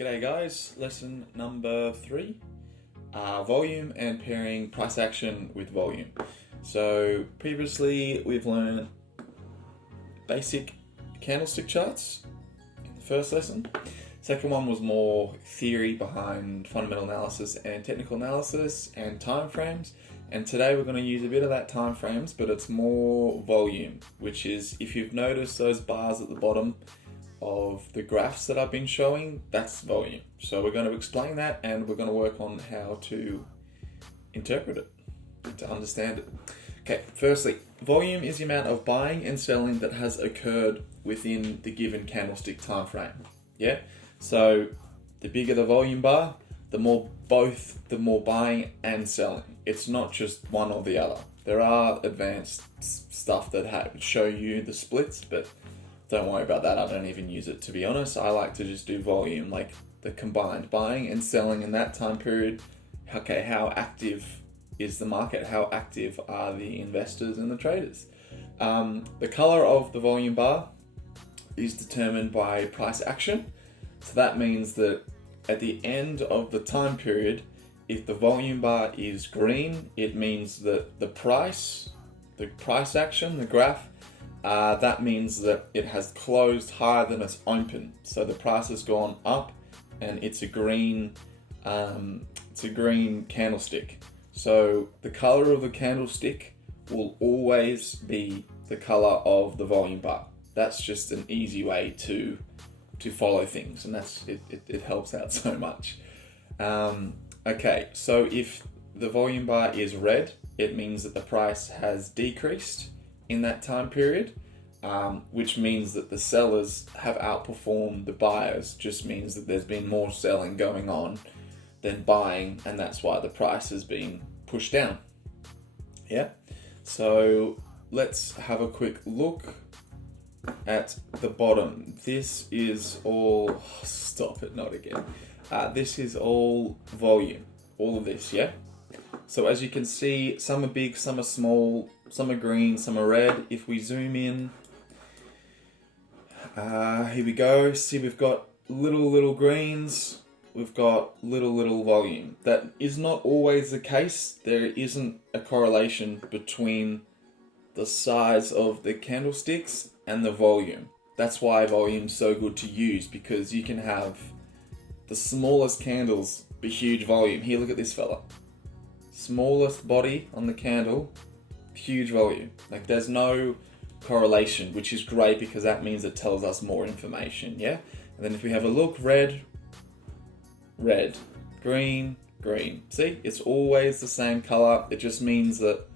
G'day guys, lesson number 3, volume and pairing price action with volume. So previously we've learned basic candlestick charts in the first lesson. Second one was more theory behind fundamental analysis and technical analysis and timeframes. And today we're going to use a bit of that timeframes, but it's more volume, which is, if you've noticed those bars at the bottom of the graphs that I've been showing, that's volume. So we're going to explain that and we're going to work on how to interpret it, to understand it. Okay, firstly, volume is the amount of buying and selling that has occurred within the given candlestick time frame. Yeah? So the bigger the volume bar, the more buying and selling. It's not just one or the other. There are advanced stuff that show you the splits, but don't worry about that. I don't even use it, to be honest. I like to just do volume, like the combined buying and selling in that time period. Okay, how active is the market? How active are the investors and the traders? The color of the volume bar is determined by price action. So that means that at the end of the time period, if the volume bar is green, it means that the price action, the graph, that means that it has closed higher than it's open. So the price has gone up and it's a green candlestick. So the color of the candlestick will always be the color of the volume bar. That's just an easy way to follow things, and it helps out so much. Okay, so if the volume bar is red, it means that the price has decreased in that time period, which means that the sellers have outperformed the buyers. Just means that there's been more selling going on than buying, and that's why the price has been pushed down. Yeah, so let's have a quick look at the bottom. This is all, stop it, not again. This is all volume, all of this, yeah? So as you can see, some are big, some are small, some are green, some are red. If we zoom in, here we go. See, we've got little greens, we've got little volume. That is not always the case. There isn't a correlation between the size of the candlesticks and the volume. That's why volume's so good to use, because you can have the smallest candles be huge volume. Here, look at this fella. Smallest body on the candle, huge volume. Like, there's no correlation, which is great because that means it tells us more information, yeah? And then if we have a look, red, green. See, it's always the same color. It just means that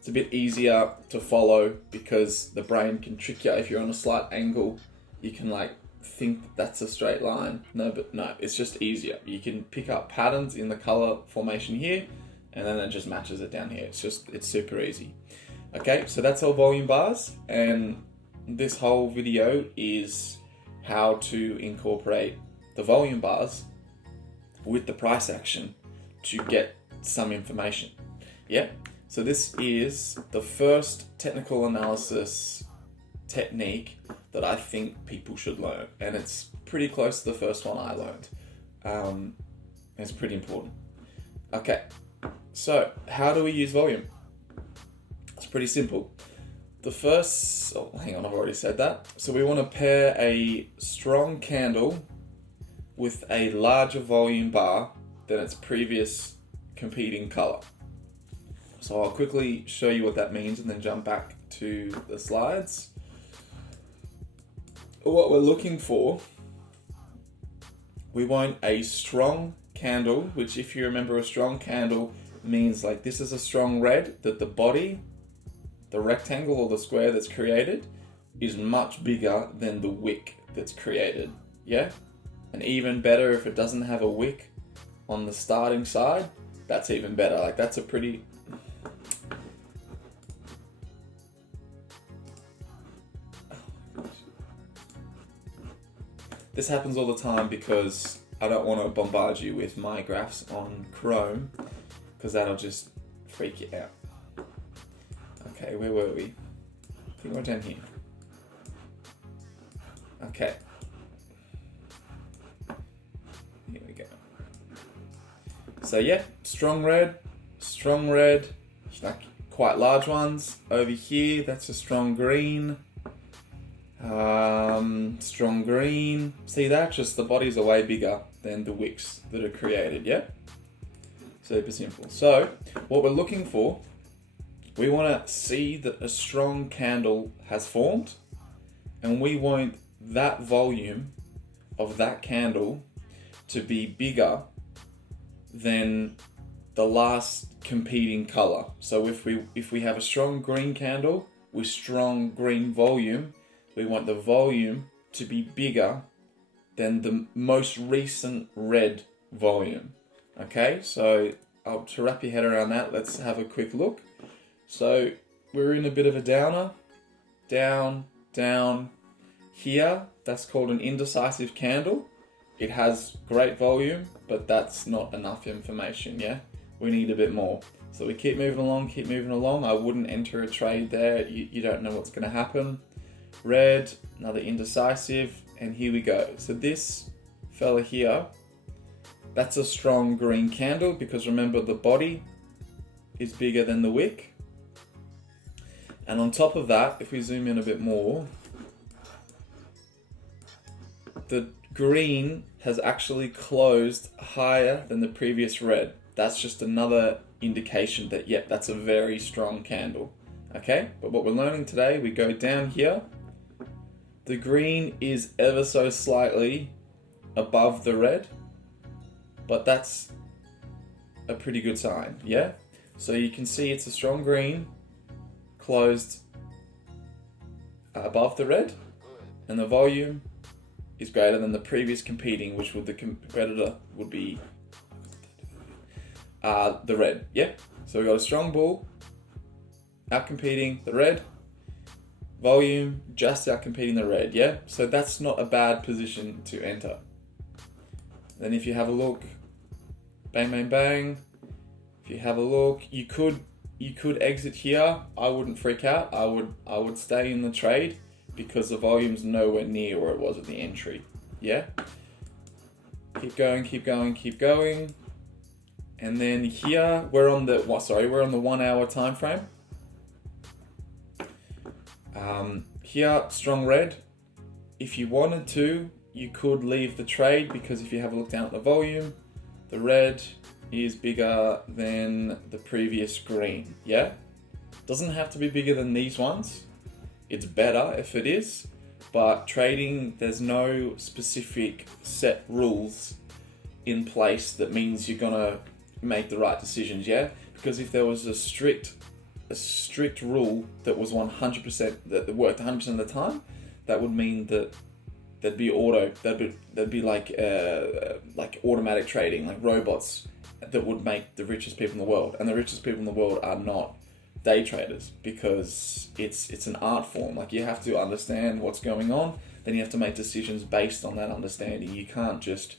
it's a bit easier to follow because the brain can trick you. If you're on a slight angle, you can like think that's a straight line. No, it's just easier. You can pick up patterns in the color formation here, and then it just matches it down here. It's super easy. Okay, so that's all volume bars, and this whole video is how to incorporate the volume bars with the price action to get some information. Yeah, so this is the first technical analysis technique that I think people should learn, and it's pretty close to the first one I learned. It's pretty important. Okay, so how do we use volume? It's pretty simple. Hang on, I've already said that. So we want to pair a strong candle with a larger volume bar than its previous competing color. So I'll quickly show you what that means and then jump back to the slides. What we're looking for, we want a strong candle, which, if you remember, a strong candle means like this is a strong red, that the body, the rectangle or the square that's created, is much bigger than the wick that's created, yeah? And even better if it doesn't have a wick on the starting side, that's even better. Like, that's a pretty... This happens all the time because I don't want to bombard you with my graphs on Chrome, because that'll just freak you out. Okay, where were we? I think we're down here. Okay. So yeah, strong red, like quite large ones. Over here, that's a strong green. Strong green. See that? Just the bodies are way bigger than the wicks that are created, yeah? Super simple. So, what we're looking for, we want to see that a strong candle has formed, and we want that volume of that candle to be bigger than the last competing color. So if we have a strong green candle with strong green volume, we want the volume to be bigger than the most recent red volume. Okay, so to wrap your head around that, let's have a quick look. So we're in a bit of a downer, down, down. Here, that's called an indecisive candle. It has great volume, but that's not enough information, yeah? We need a bit more. So we keep moving along. I wouldn't enter a trade there. You don't know what's gonna happen. Red, another indecisive, and here we go. So this fella here, that's a strong green candle because remember the body is bigger than the wick. And on top of that, if we zoom in a bit more, the green has actually closed higher than the previous red. That's just another indication that, yep, that's a very strong candle. Okay, but what we're learning today, we go down here. The green is ever so slightly above the red, but that's a pretty good sign, yeah? So you can see it's a strong green, closed above the red, and the volume is greater than the previous competing, which would the competitor would be the red, yeah? So we got a strong bull, outcompeting the red, volume just outcompeting the red, yeah? So that's not a bad position to enter. Then if you have a look, bang, bang, bang. If you have a look, you could exit here. I wouldn't freak out. I would stay in the trade because the volume's nowhere near where it was at the entry, yeah? Keep going. And then here, we're on the 1 hour time frame. Here, strong red. If you wanted to, you could leave the trade because if you have a look down at the volume, the red is bigger than the previous green, yeah? Doesn't have to be bigger than these ones. It's better if it is, but trading, there's no specific set rules in place that means you're gonna make the right decisions, yeah? Because if there was a strict rule that was 100%, that worked 100% of the time, that would mean that there'd be like automatic trading, like robots that would make the richest people in the world. And the richest people in the world are not day traders because it's an art form. Like you have to understand what's going on, then you have to make decisions based on that understanding. You can't just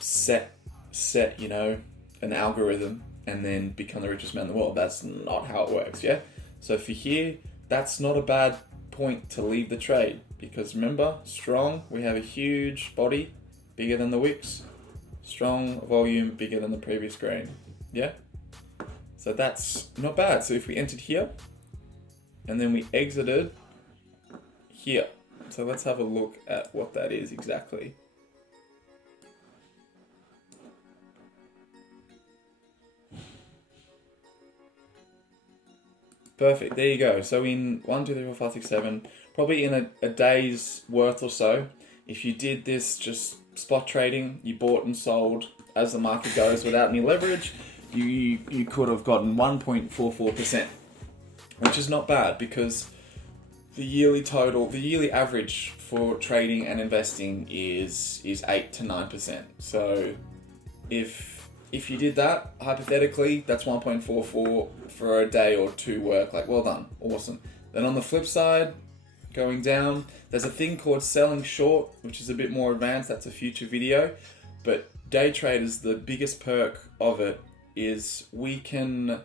set an algorithm and then become the richest man in the world. That's not how it works, yeah? So for here, that's not a bad point to leave the trade because remember, strong, we have a huge body, bigger than the wicks, strong volume, bigger than the previous green, yeah? So that's not bad. So if we entered here and then we exited here. So let's have a look at what that is exactly. Perfect, there you go. So in 1, 2, 3, 4, 5, 6, 7, probably in a day's worth or so, if you did this just spot trading, you bought and sold as the market goes without any leverage, you could have gotten 1.44%, which is not bad because the yearly average for trading and investing is 8 to 9%. So if you did that, hypothetically, that's 1.44 for a day or two work. Like, well done, awesome. Then on the flip side, going down, there's a thing called selling short, which is a bit more advanced. That's a future video. But day traders, the biggest perk of it is we can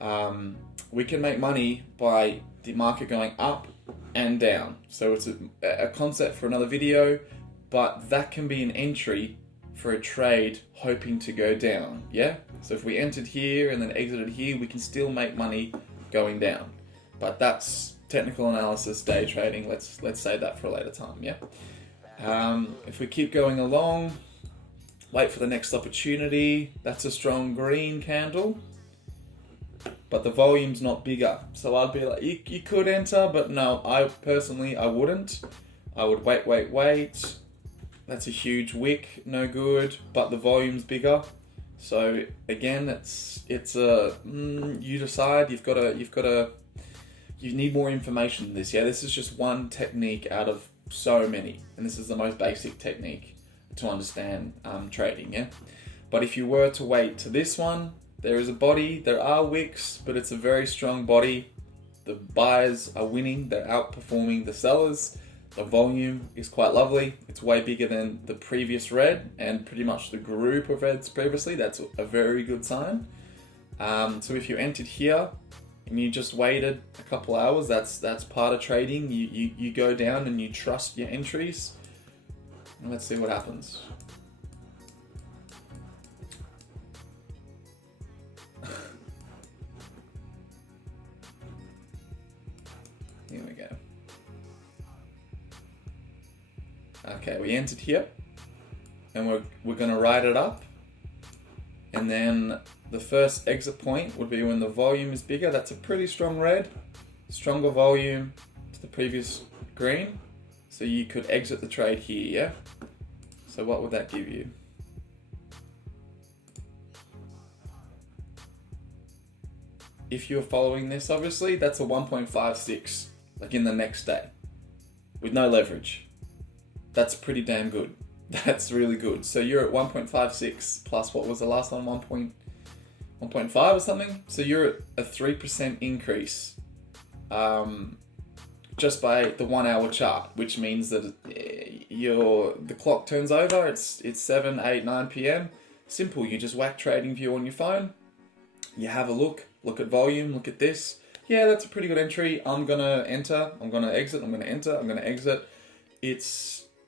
make money by the market going up and down. So it's a concept for another video, but that can be an entry for a trade hoping to go down, yeah? So if we entered here and then exited here, we can still make money going down. But that's technical analysis, day trading. Let's save that for a later time, yeah? If we keep going along, wait for the next opportunity. That's a strong green candle, but the volume's not bigger. So I'd be like, you could enter, but no, I wouldn't. I would wait. That's a huge wick, no good, but the volume's bigger. So again, you decide. You need more information than this. Yeah, this is just one technique out of so many, and this is the most basic technique to understand trading. Yeah, but if you were to wait to this one, there is a body. There are wicks, but it's a very strong body. The buyers are winning. They're outperforming the sellers. The volume is quite lovely. It's way bigger than the previous red and pretty much the group of reds previously. That's a very good sign. So if you entered here and you just waited a couple hours, that's part of trading. You go down and you trust your entries. And let's see what happens. Here we go. Okay, we entered here, and we're going to write it up, and then the first exit point would be when the volume is bigger. That's a pretty strong red, stronger volume to the previous green, so you could exit the trade here, yeah? So what would that give you? If you're following this, obviously, that's a 1.56, like in the next day, with no leverage. That's pretty damn good. That's really good. So you're at 1.56 plus what was the last one? 1.5 or something? So you're at a 3% increase just by the 1 hour chart, which means that the clock turns over. It's 7, 8, 9 p.m. Simple. You just whack TradingView on your phone. You have a look at volume, look at this. Yeah, that's a pretty good entry. I'm going to enter. I'm going to exit. I'm going to enter. I'm going to exit.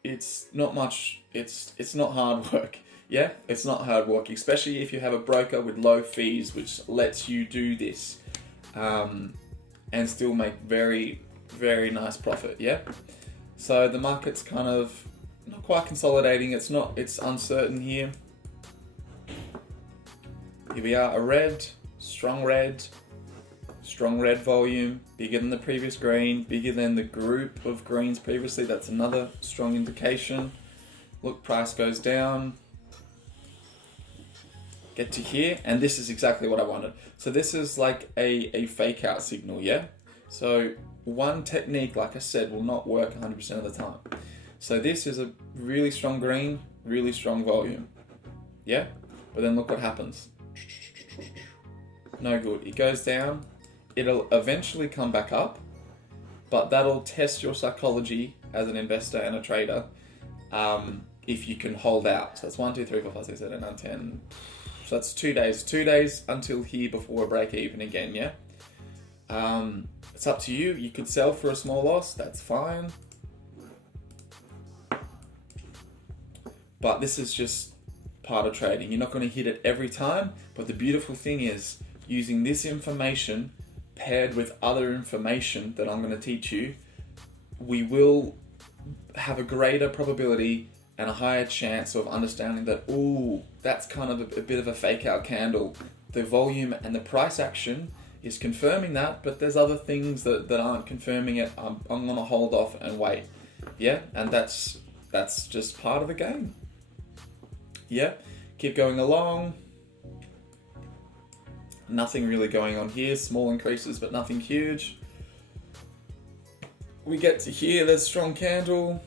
It's not much, it's not hard work. Yeah, it's not hard work, especially if you have a broker with low fees, which lets you do this and still make very, very nice profit. Yeah. So the market's kind of not quite consolidating. It's uncertain here. Here we are, a red, strong red volume, bigger than the previous green, bigger than the group of greens previously. That's another strong indication. Look, price goes down. Get to here, and this is exactly what I wanted. So this is like a fake out signal, yeah? So one technique, like I said, will not work 100% of the time. So this is a really strong green, really strong volume, yeah? But then look what happens. No good. It goes down. It'll eventually come back up, but that'll test your psychology as an investor and a trader if you can hold out. So that's 1, 2, 3, 4, 5, 6, 7, 8, 9, 10. So that's 2 days. 2 days until here before we break even again, yeah? It's up to you. You could sell for a small loss. That's fine. But this is just part of trading. You're not going to hit it every time, but the beautiful thing is using this information paired with other information that I'm going to teach you, we will have a greater probability and a higher chance of understanding that, ooh, that's kind of a bit of a fake out candle. The volume and the price action is confirming that, but there's other things that aren't confirming it. I'm going to hold off and wait. Yeah, and that's just part of the game. Yeah, keep going along. Nothing really going on here, small increases, but nothing huge. We get to here, there's strong candle,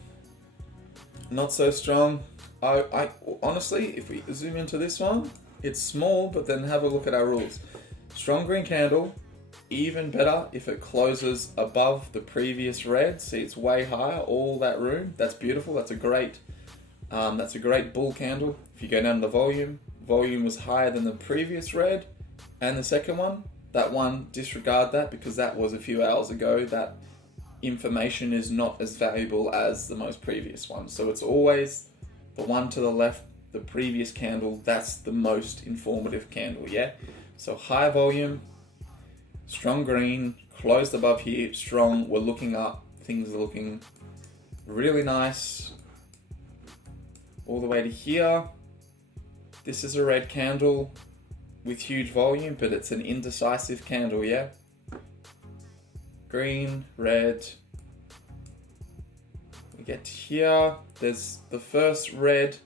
not so strong. I honestly, if we zoom into this one, it's small, but then have a look at our rules. Strong green candle, even better if it closes above the previous red. See, it's way higher, all that room. That's beautiful, that's a great bull candle. If you go down to the volume was higher than the previous red. And the second one, that one, disregard that because that was a few hours ago. That information is not as valuable as the most previous one. So it's always the one to the left the previous candle, that's the most informative candle, yeah? So high volume, strong green, closed above here, strong, we're looking up, things are looking really nice. All the way to here. This is a red candle with huge volume, but it's an indecisive candle, yeah? Green, red. We get to here, there's the first red.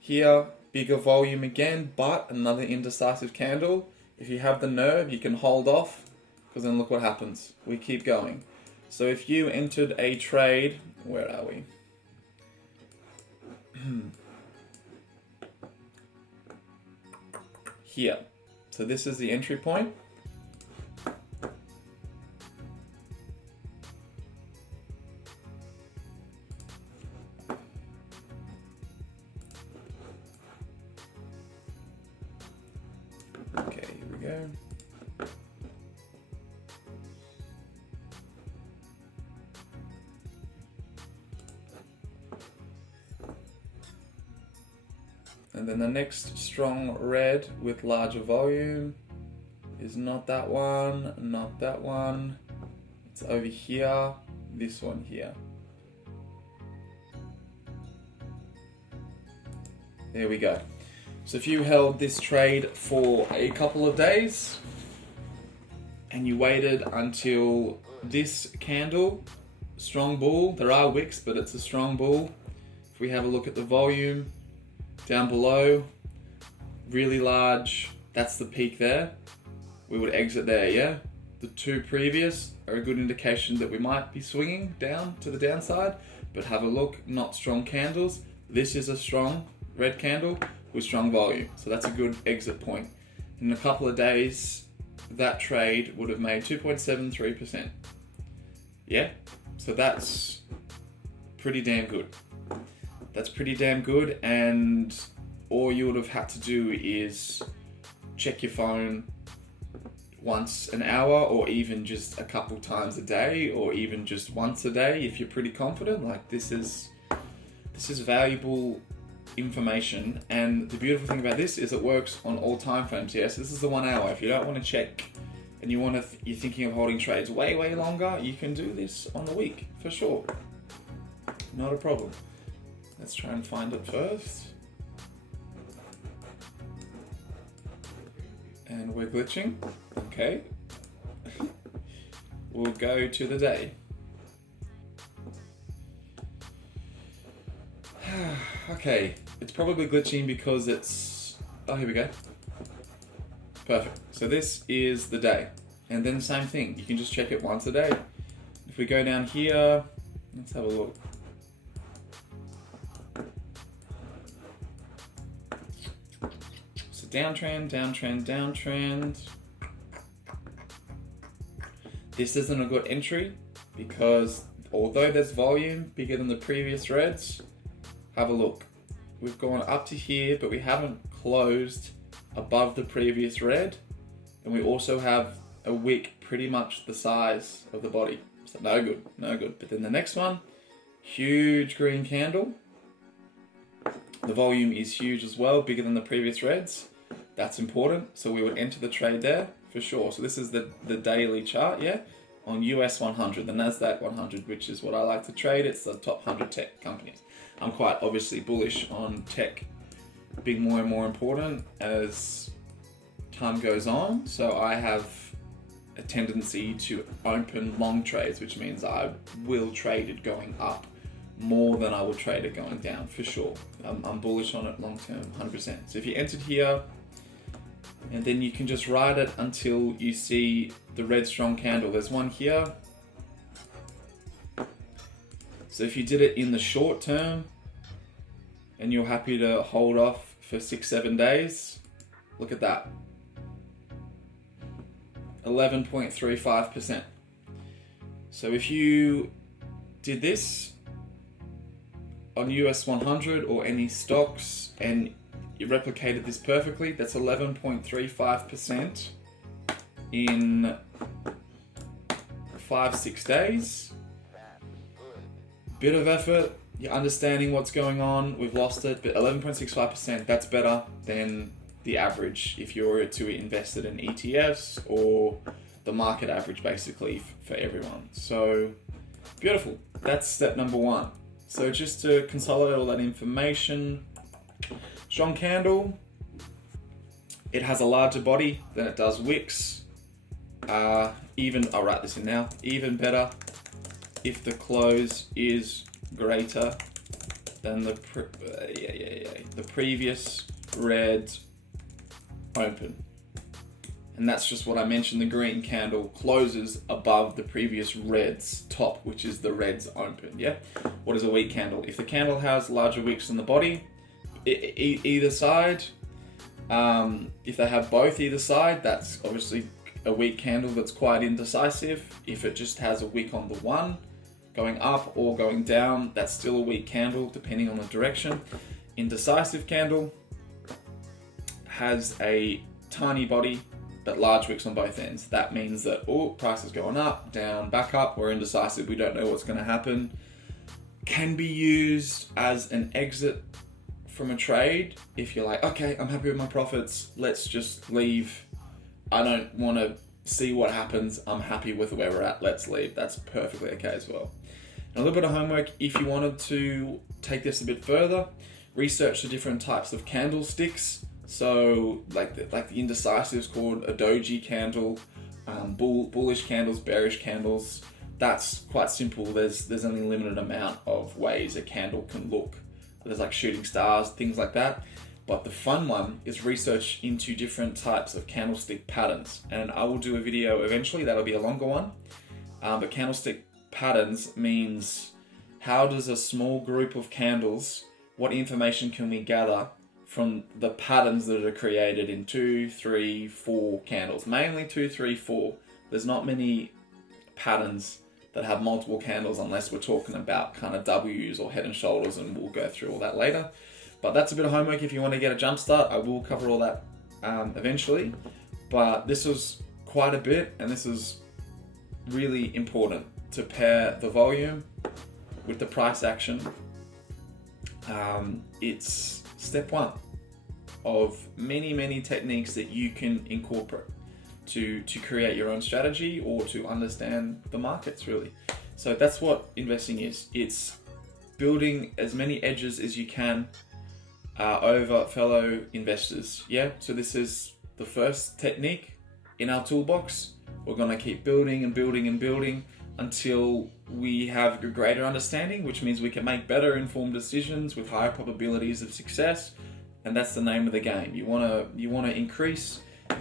Here, bigger volume again, but another indecisive candle. If you have the nerve, you can hold off, because then look what happens. We keep going. So if you entered a trade, where are we? Here. So this is the entry point. Okay, here we go. And then the next strong red with larger volume is not that one, not that one. It's over here, this one here. There we go. So if you held this trade for a couple of days and you waited until this candle, strong bull, there are wicks, but it's a strong bull. If we have a look at the volume, down below, really large, that's the peak there. We would exit there, yeah? The two previous are a good indication that we might be swinging down to the downside, but have a look, not strong candles. This is a strong red candle with strong volume, so that's a good exit point. In a couple of days, that trade would have made 2.73%. Yeah? So that's pretty damn good. That's pretty damn good, and all you would have had to do is check your phone once an hour, or even just a couple times a day, or even just once a day if you're pretty confident. Like this is valuable information, and the beautiful thing about this is it works on all time frames. Yes, this is the 1 hour. If you don't want to check and you want to, you're thinking of holding trades way longer, you can do this on the week for sure. Not a problem. Let's try and find it first. And we're glitching. Okay. We'll go to the day. Okay, it's probably glitching because it's... Oh, here we go. Perfect. So this is the day. And then same thing, you can just check it once a day. If we go down here, let's have a look. Downtrend, downtrend, downtrend. This isn't a good entry because although there's volume bigger than the previous reds, have a look. We've gone up to here, but we haven't closed above the previous red. And we also have a wick pretty much the size of the body. So no good, no good. But then the next one, huge green candle. The volume is huge as well, bigger than the previous reds. That's important, so we would enter the trade there for sure. So this is the daily chart, yeah, on US 100, the NASDAQ 100, which is what I like to trade. It's the top 100 tech companies. I'm quite obviously bullish on tech being more and more important as time goes on. So I have a tendency to open long trades, which means I will trade it going up more than I will trade it going down for sure. I'm bullish on it long term, 100%. So if you entered here, and then you can just ride it until you see the red strong candle. There's one here. So if you did it in the short term and you're happy to hold off for 6-7 days, look at that. 11.35%. So if you did this on US 100 or any stocks and you replicated this perfectly, that's 11.35% in 5-6 days. Bit of effort, you're understanding what's going on. We've lost it, but 11.65%, that's better than the average if you were to invest it in ETFs or the market average, basically, for everyone. So beautiful. That's step number one. So just to consolidate all that information, strong candle, it has a larger body than it does wicks. I'll write this in now, even better if the close is greater than the previous red open. And that's just what I mentioned, the green candle closes above the previous red's top, which is the red's open, yeah? What is a weak candle? If the candle has larger wicks in the body, either side, if they have both either side, that's obviously a weak candle that's quite indecisive. If it just has a wick on the one, going up or going down, that's still a weak candle, depending on the direction. Indecisive candle has a tiny body, but large wicks on both ends. That means that, price is going up, down, back up. We're indecisive. We don't know what's going to happen. Can be used as an exit from a trade. If you're like, okay, I'm happy with my profits. Let's just leave. I don't want to see what happens. I'm happy with where we're at. Let's leave. That's perfectly okay as well. And a little bit of homework, if you wanted to take this a bit further, research the different types of candlesticks. So like the indecisive is called a doji candle, bullish candles, bearish candles. That's quite simple. There's only a limited amount of ways a candle can look. There's like shooting stars, things like that. But the fun one is research into different types of candlestick patterns. And I will do a video eventually, that'll be a longer one. But candlestick patterns means how does a small group of candles, what information can we gather from the patterns that are created in 2, 3, 4 candles. Mainly 2, 3, 4. There's not many patterns that have multiple candles unless we're talking about kind of W's or head and shoulders, and we'll go through all that later. But that's a bit of homework if you want to get a jump start. I will cover all that eventually. But this was quite a bit, and this is really important to pair the volume with the price action. It's step one of many techniques that you can incorporate to create your own strategy or to understand the markets, really. So that's what investing is. It's building as many edges as you can over fellow investors. Yeah, so this is the first technique in our toolbox. We're going to keep building and building and building until we have a greater understanding, which means we can make better informed decisions with higher probabilities of success. And that's the name of the game. You want to increase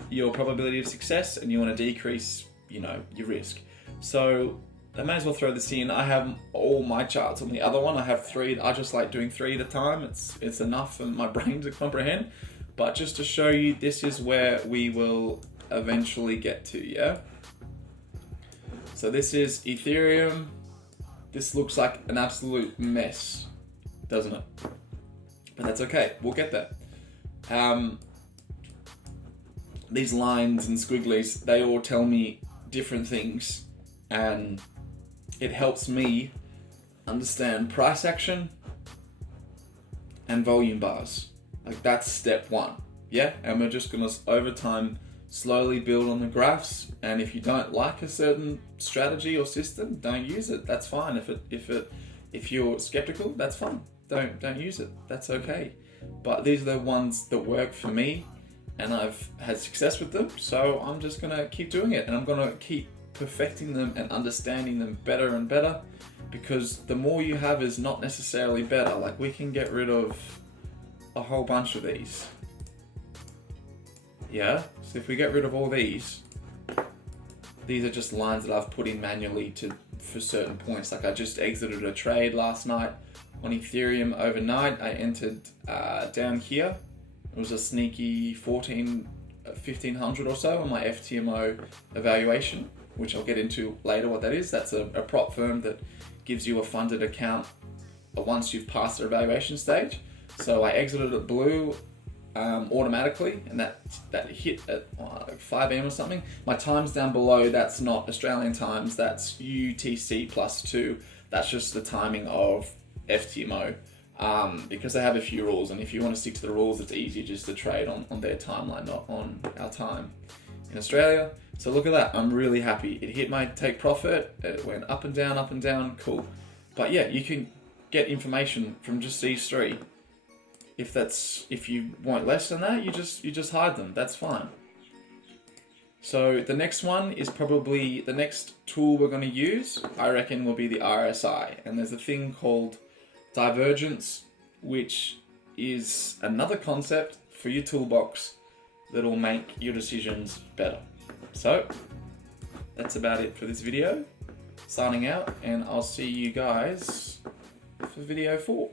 your probability of success, and you want to decrease, your risk. So I may as well throw this in. I have all my charts on the other one. I have 3. I just like doing 3 at a time. It's enough for my brain to comprehend. But just to show you, this is where we will eventually get to, yeah? So this is Ethereum. This looks like an absolute mess, doesn't it? But that's okay, we'll get there. These lines and squigglies, they all tell me different things, and it helps me understand price action and volume bars. Like, that's step one, yeah? And we're just gonna, over time, slowly build on the graphs, and if you don't like a certain strategy or system, don't use it. That's fine. If you're skeptical, that's fine. Don't use it. That's okay. But these are the ones that work for me, and I've had success with them, so I'm just gonna keep doing it, and I'm gonna keep perfecting them and understanding them better and better, because the more you have is not necessarily better. Like, we can get rid of a whole bunch of these. Yeah, so if we get rid of all these are just lines that I've put in manually for certain points. Like, I just exited a trade last night on Ethereum overnight. I entered down here. It was a sneaky 1500 or so on my FTMO evaluation, which I'll get into later what that is. That's a prop firm that gives you a funded account once you've passed the evaluation stage. So I exited at blue automatically, and that hit at 5 AM or something. My time's down below. That's not Australian times, that's UTC +2. That's just the timing of FTMO because they have a few rules, and if you want to stick to the rules, it's easier just to trade on their timeline, not on our time in Australia. So look at that, I'm really happy. It hit my take profit, it went up and down, cool. But yeah, you can get information from just these three. If you want less than that, you just hide them, that's fine. So the next one is probably the next tool we're going to use, I reckon, will be the RSI. And there's a thing called divergence, which is another concept for your toolbox that'll make your decisions better. So that's about it for this video. Signing out, and I'll see you guys for video 4.